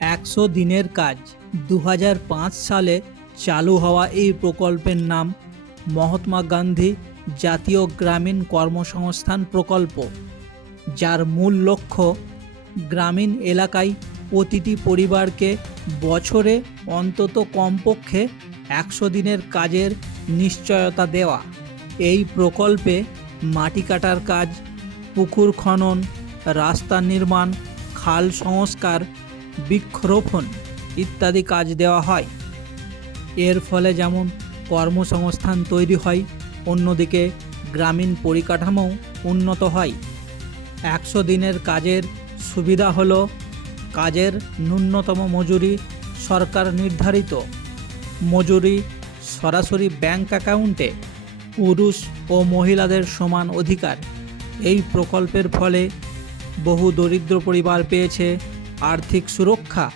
একশো দিনের কাজ দু হাজার পাঁচ সালে চালু হওয়া এই প্রকল্পের নাম মহাত্মা গান্ধী জাতীয় গ্রামীণ কর্মসংস্থান প্রকল্প, যার মূল লক্ষ্য গ্রামীণ এলাকায় প্রতিটি পরিবারকে বছরে অন্তত কমপক্ষে একশো দিনের কাজের নিশ্চয়তা দেওয়া। এই প্রকল্পে মাটি কাটার কাজ, পুকুর খনন, রাস্তা নির্মাণ, খাল সংস্কার বৃক্ষরোপণ ইত্যাদি কাজ দেওয়া হয়। এর ফলে যেমন কর্মসংস্থান তৈরি হয়, অন্যদিকে গ্রামীণ পরিকাঠামো উন্নত হয়। একশো দিনের কাজের সুবিধা হল, কাজের ন্যূনতম মজুরি সরকার নির্ধারিত। মজুরি সরাসরি ব্যাংক অ্যাকাউন্টে পুরুষ ও মহিলাদের সমান অধিকার। এই প্রকল্পের ফলে বহু দরিদ্র পরিবার পেয়েছে আর্থিক সুরক্ষা।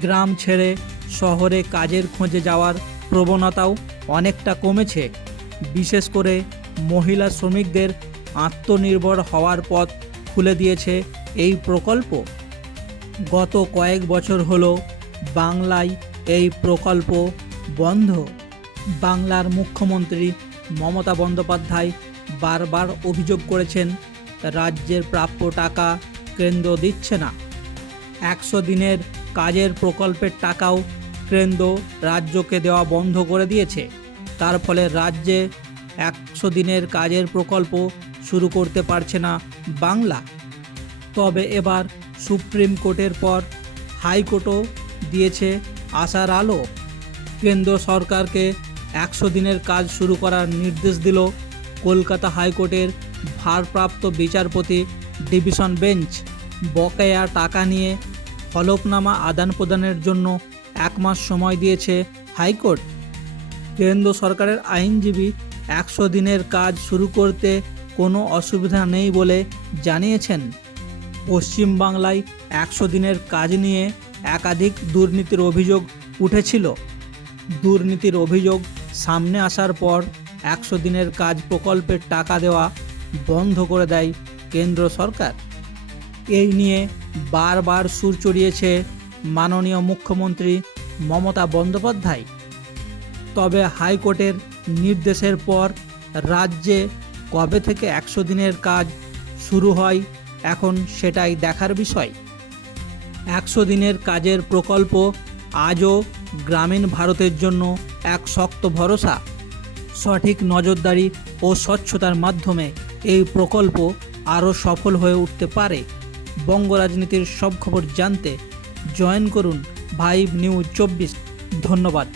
গ্রাম ছেড়ে শহরে কাজের খোঁজে যাওয়ার প্রবণতাও অনেকটা কমেছে। বিশেষ করে মহিলা শ্রমিকদের আত্মনির্ভর হওয়ার পথ খুলে দিয়েছে এই প্রকল্প। গত কয়েক বছর হলো বাংলায় এই প্রকল্প বন্ধ। বাংলার মুখ্যমন্ত্রী মমতা বন্দ্যোপাধ্যায় বারবার অভিযোগ করেছেন, রাজ্যের প্রাপ্য টাকা কেন্দ্র দিচ্ছে না। একশো দিনের কাজের প্রকল্পের টাকাও কেন্দ্র রাজ্যকে দেওয়া বন্ধ করে দিয়েছে। তার ফলে রাজ্যে একশো দিনের কাজের প্রকল্প শুরু করতে পারছে না বাংলা। তবে এবার সুপ্রিম কোর্টের পর হাইকোর্টও দিয়েছে আশার আলো। কেন্দ্র সরকারকে একশো দিনের কাজ শুরু করার নির্দেশ দিল কলকাতা হাইকোর্টের ভারপ্রাপ্ত বিচারপতি ডিভিশন বেঞ্চ বকেয়া টাকা নিয়ে হলফনামা আদান প্রদানের জন্য এক মাস সময় দিয়েছে হাইকোর্ট। কেন্দ্র সরকারের আইনজীবী একশো দিনের কাজ শুরু করতে কোনো অসুবিধা নেই বলে জানিয়েছেন। পশ্চিমবাংলায় একশো দিনের কাজ নিয়ে একাধিক দুর্নীতির অভিযোগ উঠেছিল। দুর্নীতির অভিযোগ সামনে আসার পর একশো দিনের কাজ প্রকল্পের টাকা দেওয়া বন্ধ করে দেয় কেন্দ্র সরকার। এই নিয়ে বারবার সুর চড়িয়েছে মাননীয় মুখ্যমন্ত্রী মমতা বন্দ্যোপাধ্যায়। তবে হাইকোর্টের নির্দেশের পর রাজ্যে কবে থেকে একশো দিনের কাজ শুরু হয়, এখন সেটাই দেখার বিষয়। একশো দিনের কাজের প্রকল্প আজও গ্রামীণ ভারতের জন্য এক শক্ত ভরসা। সঠিক নজরদারি ও স্বচ্ছতার মাধ্যমে এই প্রকল্প আরও সফল হয়ে উঠতে পারে। বঙ্গ রাজনীতির সব খবর জানতে জয়েন করুন ভাইব নিউজ চব্বিশ। ধন্যবাদ।